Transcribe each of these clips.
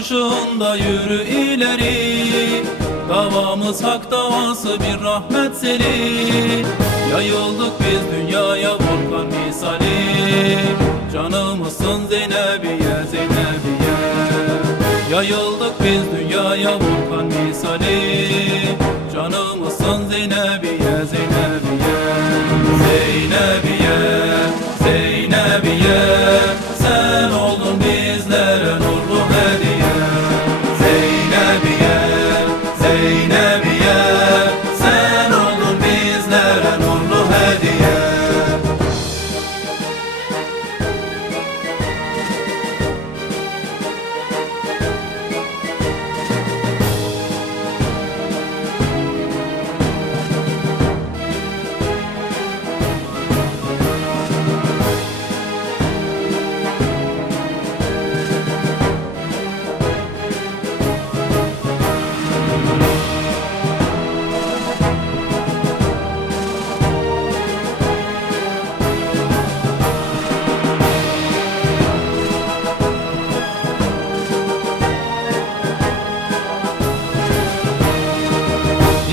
başında yürü ileri. Davamız hak davası, bir rahmet seli. Yayıldık biz dünyaya volkan misali. Canımızsın Zeynebiye, Zeynebiye. Yayıldık biz dünyaya volkan misali. Canımızsın Zeynebiye, Zeynebiye. Zeynebiye, Zeynebiye, sen oldun bizlere nurlu hediye. Zeynebiye, Zeynebiye, sen oldun bizlere nurlu hediye.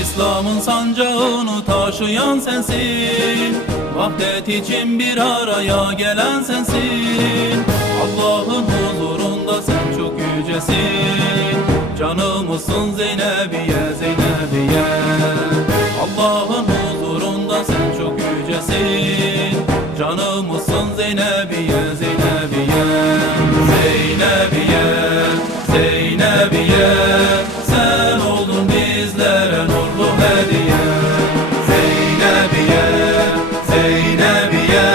İslam'ın sancağını taşıyan sensin. Vahdet için bir araya gelen sensin. Allah'ın huzurunda sen çok yücesin. Canımızsın Zeynebiye, Zeynebiye. Allah'ın huzurunda sen çok yücesin. Canımızsın Zeynebiye, Zeynebiye. Zeynebiye, Zeynebiye, sen oldun bizlere nurlu hediye. Zeynebiye, Zeynebiye,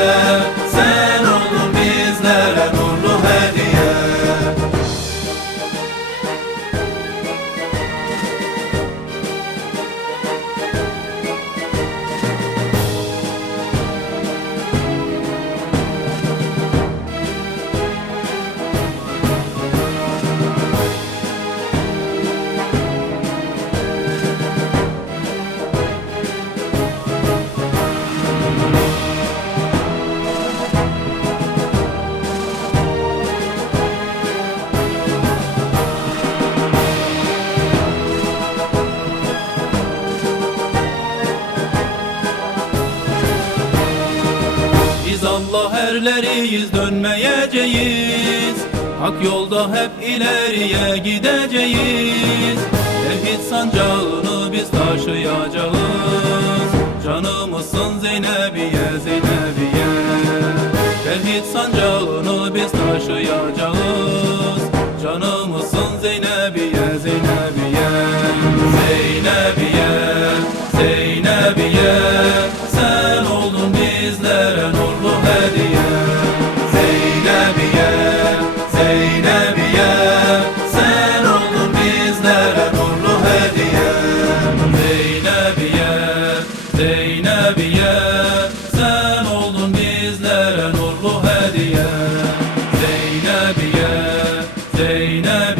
sen oldun bizlere nurlu hediye. Biz Allah erleriyiz, dönmeyeceğiz. Hak yolda hep ileriye gideceğiz. Tevhid sancağını biz taşıyacağız. Canımızsın Zeynebiye, Zeynebiye. Tevhid sancağını biz taşıyacağız. Canımızsın Zeynebiye, Zeynebiye. Zeynebiye, Zeynebiye, sen oldun bizlere nurlu hediye. Zeynebiye, Zeynebiye, sen oldun bizlere nurlu hediye. Zeynebiye, Zeynebiye, sen oldun bizlere nurlu hediye. Zeynebiye, Zeynebiye.